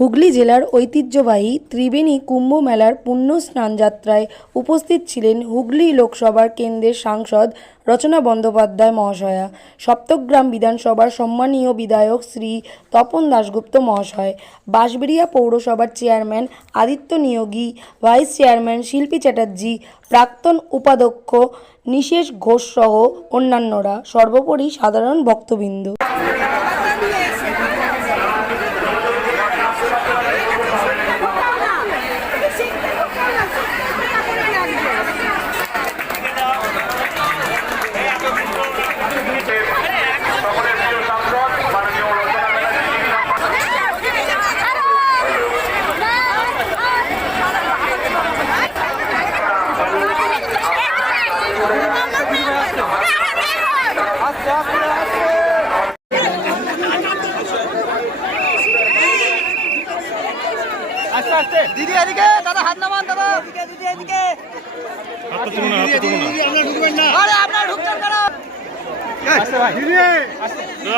হুগলি জেলার ঐতিহ্যবাহী ত্রিবেণী কুম্ভ মেলার পুণ্য স্নানযাত্রায় উপস্থিত ছিলেন হুগলি লোকসভার কেন্দ্রের সাংসদ রচনা বন্দ্যোপাধ্যায় মহাশয়া, সপ্তগ্রাম বিধানসভার সম্মানীয় বিধায়ক শ্রী তপন দাশগুপ্ত মহাশয়, বাঁশবেড়িয়া পৌরসভার chairman Aditya Neogi, vice chairman Shilpi Chatterjee, প্রাক্তন উপাধ্যক্ষ নিশেষ ঘোষ সহ অন্যান্যরা, সর্বোপরি সাধারণ ভক্তবৃন্দ। দিদি এদিকে দাদা হাত নামান দাদা। এদিকে দিদি এদিকে। আরে আপনারা ঢুকছেন কেন?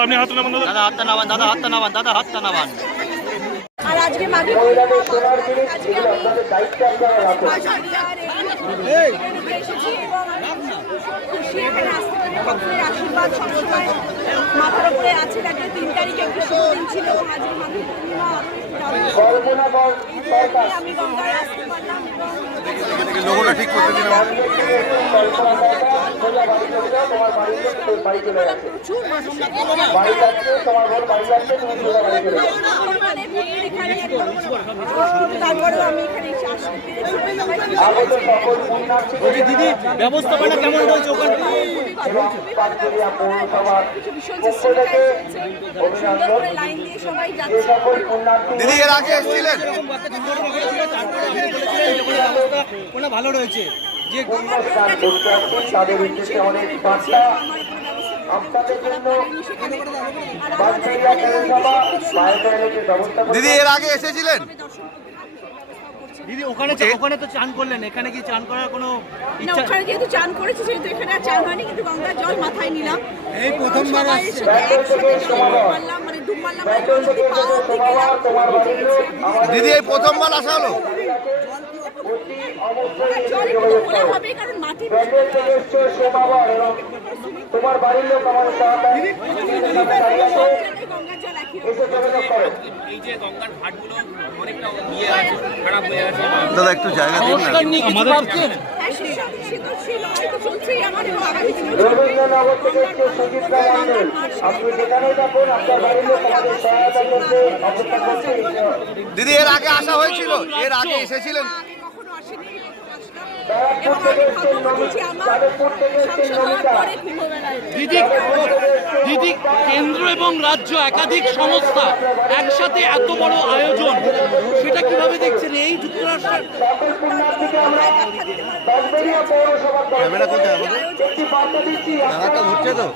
আপনি হাত নামান দাদা। দাদা হাতটা নামান দাদা হাতটা নামান দাদা হাতটা নামান। আর আজকে মাঘে আশীর্বাদ সবসময় মাথার উপরে আছে তাকে তিন তারিখে একটু দিন ছিল আজকে মাঘে পূর্ণিমা আমি গঙ্গায় আসতে পারলাম লোগোটা ঠিক করতে দিন প্রচুর মানুষ মানে এখানে একদম তারপরেও আমি এখানে এসে দিদি ব্যবস্থাপনা কেমন রয়েছে ওখানে? দিদি এর আগে এসেছিলেন? ভালো রয়েছে। যে তাদের উদ্দেশ্যে অনেক বার্তা দিদি এর আগে এসেছিলেন? দিদি ওখানে ওখানে তো চান করলেন এখানে কি চান করার কোনো না ওখানে যেহেতু চান করেছি সেহেতু এখানে আর চান হয়নি কিন্তু গঙ্গার জল মাথায় নিলাম এই প্রথমবার আসছে। মারলাম মানে ডুব মারলাম মানে। দিদি এই প্রথমবার আসা হলো তোমার বাড়ির লোক আমার সাহায্য গঙ্গার জল একই রকম। দাদা একটু জায়গা দিন না। হ্যাঁ, দিদি এর আগে আসা হয়েছিল এর আগে এসেছিলেন। এবং আমি আমার হওয়ার পরে দিদি দিদি কেন্দ্র এবং রাজ্য একাধিক সংস্থা একসাথে এত বড় আয়োজন সেটা কীভাবে দেখছেন এই যুক্তরাষ্ট্রের? ক্যামেরা কোথায় আমাদের তো।